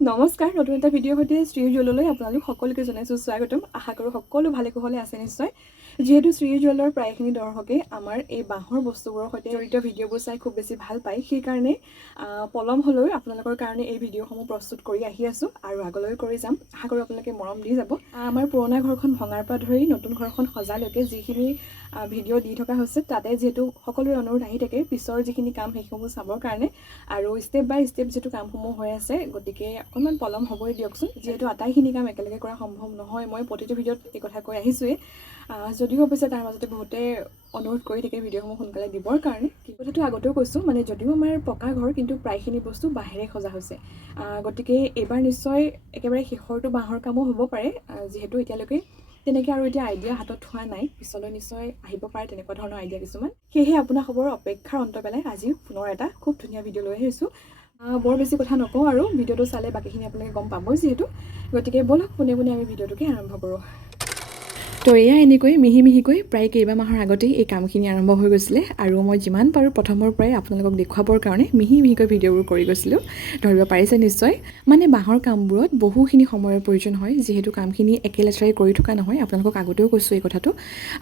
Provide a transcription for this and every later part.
নমস্কাৰ, নতুন এটা ভিডিঅ'ৰ সৈতে sWorldলৈ আপোনালোক সকলোকে জনাইছোঁ স্বাগতম। আশা কৰোঁ সকলো ভালে কুশলে আছে নিশ্চয়। যিহেতু sWorldৰ প্ৰায়খিনি দৰ্শকে আমাৰ এই বাঁহৰ বস্তুবোৰৰ সৈতে জড়িত ভিডিঅ'বোৰ চাই খুব বেছি ভাল পায়, সেইকাৰণে পলম হ'লেও আপোনালোকৰ কাৰণে এই ভিডিঅ'সমূহ প্ৰস্তুত কৰি আহি আছোঁ আৰু আগলৈ কৰি যাম। আশা কৰোঁ আপোনালোকে মৰম দি যাব। আমাৰ পুৰণা ঘৰখন ভঙাৰ পৰা ধৰি নতুন ঘৰখন সজালৈকে যিখিনি ভিডিঅ' দি থকা হৈছে, তাতে যিহেতু সকলোৰে অনুৰোধ আহি থাকে পিছৰ যিখিনি কাম সেইসমূহ চাবৰ কাৰণে, আৰু ষ্টেপ বাই ষ্টেপ যিটো কামসমূহ হৈ আছে, গতিকে অকণমান পলম হ'বই দিয়কচোন। যিহেতু আটাইখিনি কাম একেলগে কৰা সম্ভৱ নহয়, মই প্ৰতিটো ভিডিঅ'ত এই কথা কৈ আহিছোঁৱেই। যদিও অৱশ্যে তাৰ মাজতে বহুতে অনুৰোধ কৰি থাকে ভিডিঅ'সমূহ সোনকালে দিবৰ কাৰণে। কথাটো আগতেও কৈছোঁ, মানে যদিও আমাৰ পকা ঘৰ, কিন্তু প্ৰায়খিনি বস্তু বাঁহেৰে সজা হৈছে। গতিকে এইবাৰ নিশ্চয় একেবাৰে শেষৰটো বাঁহৰ কামো হ'ব পাৰে, যিহেতু এতিয়ালৈকে তেনেকৈ আৰু এতিয়া আইডিয়া হাতত হোৱা নাই। পিছলৈ নিশ্চয় আহিব পাৰে তেনেকুৱা ধৰণৰ আইডিয়া কিছুমান। সেয়েহে আপোনালোকৰ অপেক্ষাৰ অন্ত পেলাই আজি পুনৰ এটা খুব ধুনীয়া ভিডিঅ' লৈ আহিছোঁ। বৰ বেছি কথা নকওঁ আৰু ভিডিঅ'টো চালে বাকীখিনি আপোনালোকে গম পাবই যিহেতু। গতিকে ব'লক পোনে পোনে আমি ভিডিঅ'টোকে আৰম্ভ কৰোঁ। তো এয়া এনেকৈ মিহি মিহিকৈ প্ৰায় কেইবা মাহৰ আগতেই এই কামখিনি আৰম্ভ হৈ গৈছিলে, আৰু মই যিমান পাৰোঁ প্ৰথমৰ পৰাই আপোনালোকক দেখুৱাবৰ কাৰণে মিহি মিহিকৈ ভিডিঅ'বোৰ কৰি গৈছিলোঁ। ধৰিব পাৰিছে নিশ্চয়। মানে বাঁহৰ কামবোৰত বহুখিনি সময়ৰ প্ৰয়োজন হয়, যিহেতু কামখিনি একেলেঠাৰে কৰি থকা নহয়। আপোনালোকক আগতেও কৈছোঁ এই কথাটো।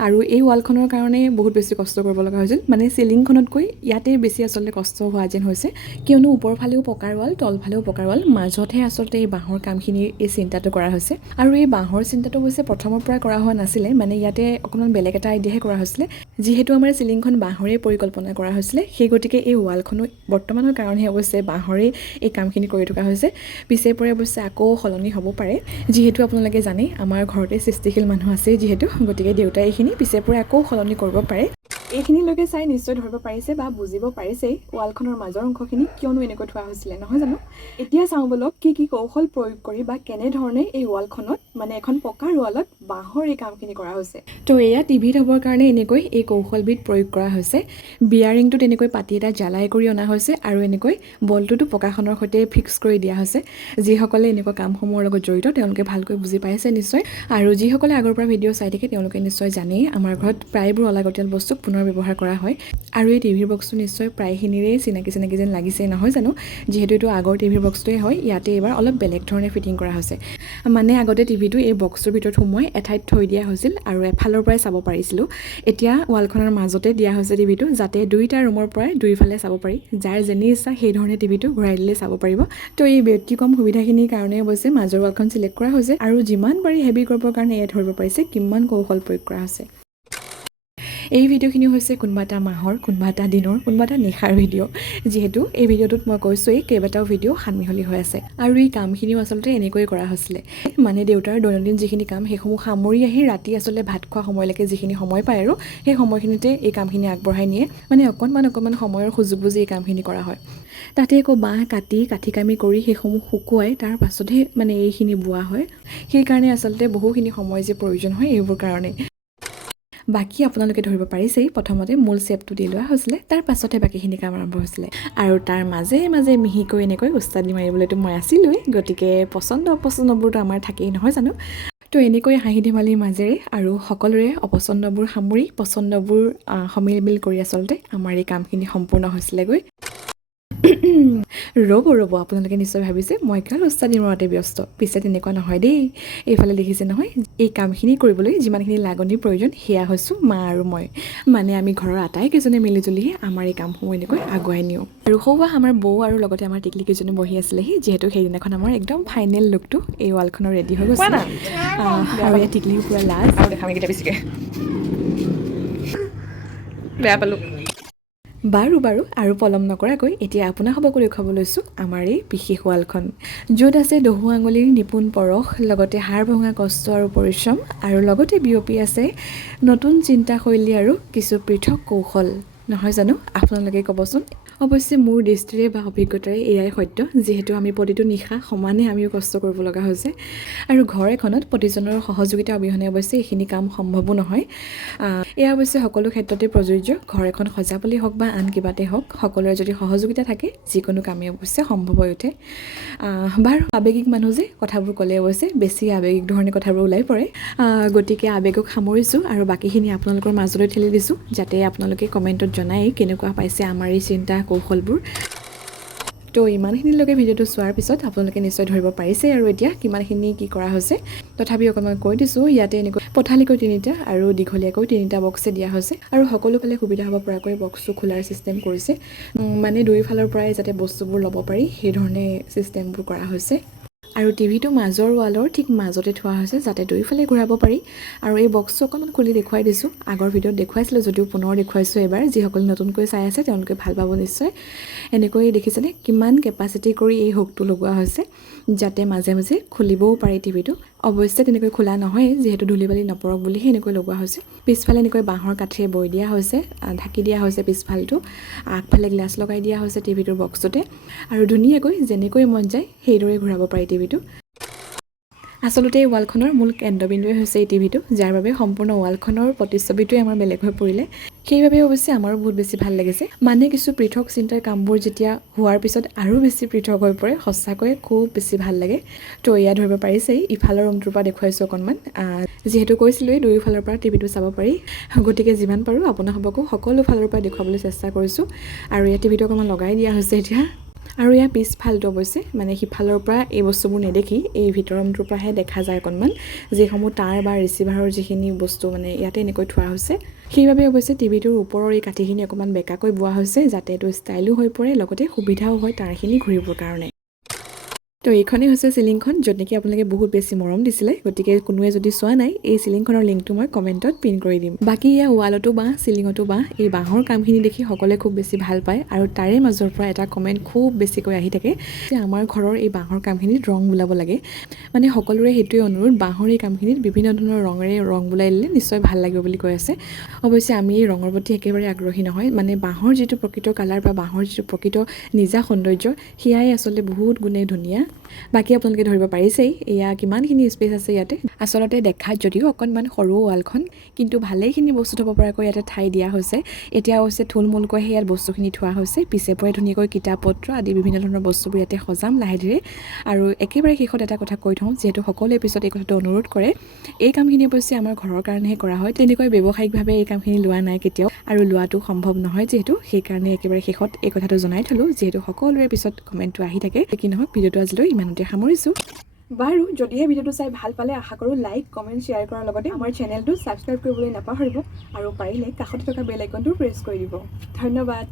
আৰু এই ৱালখনৰ কাৰণে বহুত বেছি কষ্ট কৰিব লগা হৈছিল, মানে চিলিংখনতকৈ ইয়াতে বেছি আচলতে কষ্ট হোৱা যেন হৈছে, কিয়নো ওপৰ ফালেও পকাৰ ৱাল, তলফালেও পকাৰ ৱাল, মাজতহে আচলতে এই বাঁহৰ কামখিনিৰ এই চিন্তাটো কৰা হৈছে। আৰু এই বাঁহৰ চিন্তাটো অৱশ্যে প্ৰথমৰ পৰা কৰা হোৱা নাছিলে, মানে ইয়াতে অকণমান বেলেগ এটা আইডিয়াহে কৰা হৈছিলে। যিহেতু আমাৰ চিলিংখন বাঁহৰে পৰিকল্পনা কৰা হৈছিলে, সেই গতিকে এই ৱালখনো বৰ্তমানৰ কাৰণেহে অৱশ্যে বাঁহৰে এই কামখিনি কৰি থকা হৈছে। পিছে পৰে অৱশ্যে আকৌ সলনি হ'ব পাৰে, যিহেতু আপোনালোকে জানেই আমাৰ ঘৰতে সৃষ্টিশীল মানুহ আছেই যিহেতু, গতিকে দেউতাই এইখিনি পিছে পৰে আকৌ সলনি কৰিব পাৰে। এইখিনিলৈকে চাই নিশ্চয় ধৰিব পাৰিছে বা বুজিব পাৰিছেই ৱালখনৰ মাজৰ অংশখিনি কিয়নো এনেকৈ থোৱা হৈছিলে, নহয় জানো? এতিয়া চাওঁ বলক কি কি কৌশল প্ৰয়োগ কৰি বা কেনেধৰণে এই ৱালখনত, মানে এখন পকাৰ ৱালত বাঁহৰ এই কামখিনি কৰা হৈছে। তো এয়া টিভিত হ'বৰ কাৰণে এনেকৈ এই কৌশলবিধ প্ৰয়োগ কৰা হৈছে। বিয়াৰিংটো তেনেকৈ পাতি এটা জ্বালাই কৰি অনা হৈছে, আৰু এনেকৈ বলটোতো পকাখনৰ সৈতে ফিক্স কৰি দিয়া হৈছে। যিসকলে এনেকুৱা কামসমূহৰ লগত জড়িত তেওঁলোকে ভালকৈ বুজি পাইছে নিশ্চয়, আৰু যিসকলে আগৰ পৰা ভিডিঅ' চাই থাকে তেওঁলোকে নিশ্চয় জানেই আমাৰ ঘৰত প্ৰায়বোৰ অলাগতিয়াল বস্তু পুনৰ ব্যৱহাৰ কৰা হয়। আৰু এই টিভিৰ বক্সটো নিশ্চয় প্ৰায়খিনিৰে চিনাকি যেন লাগিছে, নহয় জানো? যিহেতু এইটো আগৰ টিভিৰ বক্সটোৱে হয়, ইয়াতে এইবাৰ অলপ বেলেগ ধৰণে ফিটিং কৰা হৈছে। মানে আগতে টিভিটো এই বক্সটোৰ ভিতৰত সোমোৱাই এঠাইত থৈ দিয়া হৈছিল আৰু এফালৰ পৰাই চাব পাৰিছিলোঁ। এতিয়া ৱালখনৰ মাজতে দিয়া হৈছে টিভিটো, যাতে দুইটা ৰুমৰ পৰাই দুইফালে চাব পাৰি। যাৰ যেনি ইচ্ছা সেই ধৰণে টিভিটো ঘূৰাই দিলে চাব পাৰিব। তো এই ব্যতিক্ৰম সুবিধাখিনিৰ কাৰণে অৱশ্যে মাজৰ ৱালখন চিলেক্ট কৰা হৈছে, আৰু যিমান পাৰি হেভি কৰিবৰ কাৰণে এয়া ধৰিব পাৰিছে কিমান কৌশল প্ৰয়োগ কৰা হৈছে। এই ভিডিঅ'খিনি হৈছে কোনোবা এটা মাহৰ, কোনোবা এটা দিনৰ, কোনোবা এটা নিশাৰ ভিডিঅ'। যিহেতু এই ভিডিঅ'টোত মই কৈছোঁৱেই কেইবাটাও ভিডিঅ' সানমিহলি হৈ আছে, আৰু এই কামখিনিও আচলতে এনেকৈ কৰা হৈছিলে। মানে দেউতাৰ দৈনন্দিন যিখিনি কাম সেইসমূহ সামৰি আহি ৰাতি আচলতে ভাত খোৱা সময়লৈকে যিখিনি সময় পায় আৰু সেই সময়খিনিতে এই কামখিনি আগবঢ়াই নিয়ে। মানে অকণমান সময়ৰ সুযোগ বুজি এই কামখিনি কৰা হয়। তাতে আকৌ বাঁহ কাঠি কামি কৰি সেইসমূহ শুকুৱাই তাৰ পাছতহে মানে এইখিনি বোৱা হয়। সেইকাৰণে আচলতে বহুখিনি সময় যে প্ৰয়োজন হয় এইবোৰ কাৰণে। বাকী আপোনালোকে ধৰিব পাৰিছেই, প্ৰথমতে মূল চেপটো দি লোৱা হৈছিলে, তাৰ পাছতহে বাকীখিনি কাম আৰম্ভ হৈছিলে। আৰু তাৰ মাজে মাজে মিহিকৈ এনেকৈ উস্তাদি মাৰিবলৈতো মই আছিলোঁৱেই, গতিকে পচন্দ অপচন্দবোৰতো আমাৰ থাকেই, নহয় জানো? তো এনেকৈ হাঁহি ধেমালিৰ মাজেৰে আৰু সকলোৰে অপচন্দবোৰ সামৰি পচন্দবোৰ সমিলমিল কৰি আচলতে আমাৰ এই কামখিনি সম্পূৰ্ণ হৈছিলেগৈ। ৰ'ব আপোনালোকে নিশ্চয় ভাবিছে মই কাল উস্তাদি মৰাতে ব্যস্ত। পিছে তেনেকুৱা নহয় দেই। এইফালে দেখিছে নহয়, এই কামখিনি কৰিবলৈ যিমানখিনি লাগনিৰ প্ৰয়োজন সেয়া হৈছোঁ মা আৰু মই। মানে আমি ঘৰৰ আটাইকেইজনে মিলিজুলিহে আমাৰ এই কামসমূহ এনেকৈ আগুৱাই নিওঁ। আৰু সৌৱা আমাৰ বৌ আৰু লগতে আমাৰ টিকলিকেইজনী বহি আছিলেহি, যিহেতু সেইদিনাখন আমাৰ একদম ফাইনেল লুকটো এই ৱালখনৰ ৰেডি হৈ গৈছে। আৰু এই টিকলিও পূৰা লাজ আৰু দেখাম এইকেইটা বেছিকৈ বেয়া পালোঁ। বাৰু আৰু পলম নকৰাকৈ এতিয়া আপোনালোককো দেখুৱাব লৈছোঁ আমাৰ এই বিশেষ ৱালখন, য'ত আছে দহু আঙুলিৰ নিপুণ পৰশ, লগতে হাড় ভঙা কষ্ট আৰু পৰিশ্ৰম, আৰু লগতে বিয়পি আছে নতুন চিন্তাশৈলী আৰু কিছু পৃথক কৌশল, নহয় জানো? আপোনালোকে ক'বচোন। অৱশ্যে মোৰ দৃষ্টিৰে বা অভিজ্ঞতাৰে এয়াই সত্য, যিহেতু আমি প্ৰতিটো নিশা সমানে আমিও কষ্ট কৰিব লগা হৈছে, আৰু ঘৰ এখনত প্ৰতিজনৰ সহযোগিতা অবিহনে অৱশ্যে এইখিনি কাম সম্ভৱো নহয়। এয়া অৱশ্যে সকলো ক্ষেত্ৰতে প্ৰযোজ্য, ঘৰ এখন সজাবলৈ হওক বা আন কিবাতে হওক, সকলোৰে যদি সহযোগিতা থাকে যিকোনো কামেই অৱশ্যে সম্ভৱ হৈ উঠে। বাৰু আৱেগিক মানুহ যে, কথাবোৰ ক'লে অৱশ্যে বেছি আৱেগিক ধৰণে কথাবোৰ ওলাই পৰে। গতিকে আৱেগক সামৰিছোঁ আৰু বাকীখিনি আপোনালোকৰ মাজলৈ ঠেলি দিছোঁ, যাতে আপোনালোকে কমেণ্টত জনাই কেনেকুৱা পাইছে আমাৰ এই চিন্তা কৌশলবোৰ। তো ইমানখিনিলৈকে ভিডিঅ'টো চোৱাৰ পিছত আপোনালোকে নিশ্চয় ধৰিব পাৰিছে আৰু এতিয়া কিমানখিনি কি কৰা হৈছে তথাপি অকণমান কৈ দিছোঁ ইয়াতে এনেকৈ পথালিকৈ 3টা আৰু দীঘলীয়াকৈ 3টা বক্সে দিয়া হৈছে আৰু সকলোফালে সুবিধা হ'ব পৰাকৈ বক্সটো খোলাৰ চিষ্টেম কৰিছে মানে দুয়োফালৰ পৰাই যাতে বস্তুবোৰ ল'ব পাৰি সেই ধৰণে চিষ্টেমবোৰ কৰা হৈছে আৰু টিভিটো মাজৰ ৱালৰ ঠিক মাজতে থোৱা হৈছে যাতে দুয়োফালে ঘূৰাব পাৰি আৰু এই বক্সটো অকণমান খুলি দেখুৱাই দিছোঁ আগৰ ভিডিঅ'ত দেখুৱাইছিলোঁ যদিও পুনৰ দেখুৱাইছোঁ এবাৰ যিসকলে নতুনকৈ চাই আছে তেওঁলোকে ভাল পাব নিশ্চয় এনেকৈ দেখিছেনে কিমান কেপাচিটি কৰি এই হুকটো লগোৱা হৈছে যাতে মাজে মাজে খুলিবও পাৰি টিভিটো অৱশ্যে তেনেকৈ খোলা নহয় যিহেতু ধূলি বালি নপৰক বুলিহে এনেকৈ লগোৱা হৈছে পিছফালে এনেকৈ বাঁহৰ কাঠিৰে বৈ দিয়া হৈছে ঢাকি দিয়া হৈছে পিছফালটো আগফালে গ্লাছ লগাই দিয়া হৈছে টিভিটোৰ বক্সটোতে আৰু ধুনীয়াকৈ যেনেকৈ মন যায় সেইদৰে ঘূৰাব পাৰি টিভিটো আচলতে এই ৱালখনৰ মূল কেন্দ্ৰবিন্দুৱে হৈছে এই টিভিটো যাৰ বাবে সম্পূৰ্ণ ৱালখনৰ প্ৰতিচ্ছবিটোৱে আমাৰ বেলেগ হৈ পৰিলে সেইবাবে অৱশ্যে আমাৰো বহুত বেছি ভাল লাগিছে মানে কিছু পৃথক চিন্তাৰ কামবোৰ যেতিয়া হোৱাৰ পিছত আৰু বেছি পৃথক হৈ পৰে সঁচাকৈ খুব বেছি ভাল লাগে তো এয়া ধৰিব পাৰিছেই ইফালৰ ৰুমটোৰ পৰা দেখুৱাইছোঁ অকণমান যিহেতু কৈছিলোঁৱেই দুয়োফালৰ পৰা টিভিটো চাব পাৰি গতিকে যিমান পাৰোঁ আপোনালোককো সকলো ফালৰ পৰা দেখুৱাবলৈ চেষ্টা কৰিছোঁ আৰু ইয়াত টিভিটো অকণমান লগাই দিয়া হৈছে এতিয়া আৰু ইয়াৰ পিছফালটো অৱশ্যে মানে সিফালৰ পৰা এই বস্তুবোৰ নেদেখি এই ভিতৰৰ ৰুমটোৰ পৰাহে দেখা যায় অকণমান যিসমূহ তাঁৰ বা ৰিচিভাৰৰ যিখিনি বস্তু মানে ইয়াতে এনেকৈ থোৱা হৈছে সেইবাবে অৱশ্যে টিভিটোৰ ওপৰৰ এই কাঠিখিনি অকণমান বেকাকৈ বোৱা হৈছে যাতে এইটো ষ্টাইলো হৈ পৰে লগতে সুবিধাও হয় তাঁৰখিনি ঘূৰিবৰ কাৰণে তো এইখনেই হৈছে চিলিংখন য'ত নেকি আপোনালোকে বহুত বেছি মৰম দিছিলে গতিকে কোনোৱে যদি চোৱা নাই এই চিলিংখনৰ লিংকটো মই কমেণ্টত পিন কৰি দিম বাকী এয়া ৱালতো বাঁহ চিলিঙতো বাঁহ এই বাঁহৰ কামখিনি দেখি সকলোৱে খুব বেছি ভাল পায় আৰু তাৰে মাজৰ পৰা এটা কমেণ্ট খুব বেছিকৈ আহি থাকে যে আমাৰ ঘৰৰ এই বাঁহৰ কামখিনিত ৰং বোলাব লাগে মানে সকলোৰে সেইটোৱে অনুৰোধ বাঁহৰ এই কামখিনিত বিভিন্ন ধৰণৰ ৰঙেৰে ৰং বোলাই দিলে নিশ্চয় ভাল লাগিব বুলি কৈ আছে অৱশ্যে আমি এই ৰঙৰ প্ৰতি একেবাৰে আগ্ৰহী নহয় মানে বাঁহৰ যিটো প্ৰকৃত কালাৰ বা বাঁহৰ যিটো প্ৰকৃত নিজা সৌন্দৰ্য সেয়াই আচলতে বহুত গুণে ধুনীয়া বাকী আপোনালোকে ধৰিব পাৰিছেই এয়া কিমানখিনি স্পেচ আছে ইয়াতে আচলতে দেখাত যদিও অকণমান সৰু ৱালখন কিন্তু ভালেখিনি বস্তু থ'ব পৰাকৈ ইয়াতে ঠাই দিয়া হৈছে এতিয়া অৱশ্যে থুলমূলকৈ ইয়াত বস্তুখিনি থোৱা হৈছে পিছে পৰে ধুনীয়াকৈ কিতাপ পত্ৰ আদি বিভিন্ন ধৰণৰ বস্তুবোৰ ইয়াতে সজাম লাহে ধীৰে আৰু একেবাৰে শেষত এটা কথা কৈ থওঁ যিহেতু সকলোৱে পিছত এই কথাটো অনুৰোধ কৰে এই কামখিনি অৱশ্যে আমাৰ ঘৰৰ কাৰণেহে কৰা হয় তেনেকৈ ব্যৱসায়িকভাৱে এই কামখিনি লোৱা নাই কেতিয়াও আৰু লোৱাটো সম্ভৱ নহয় যিহেতু সেইকাৰণে একেবাৰে শেষত এই কথাটো জনাই থলোঁ যিহেতু সকলোৰে পিছত কমেণ্টটো আহি থাকে কি নহওক ভিডিঅ'টো আজিলৈ ইমানতে সামৰিছোঁ বাৰু যদিহে ভিডিঅ'টো চাই ভাল পালে আশা কৰোঁ লাইক কমেণ্ট শ্বেয়াৰ কৰাৰ লগতে আমাৰ চেনেলটো ছাবস্ক্ৰাইব কৰিবলৈ নাপাহৰিব আৰু পাৰিলে কাষতে থকা বেল আইকনটো প্ৰেছ কৰি দিব ধন্যবাদ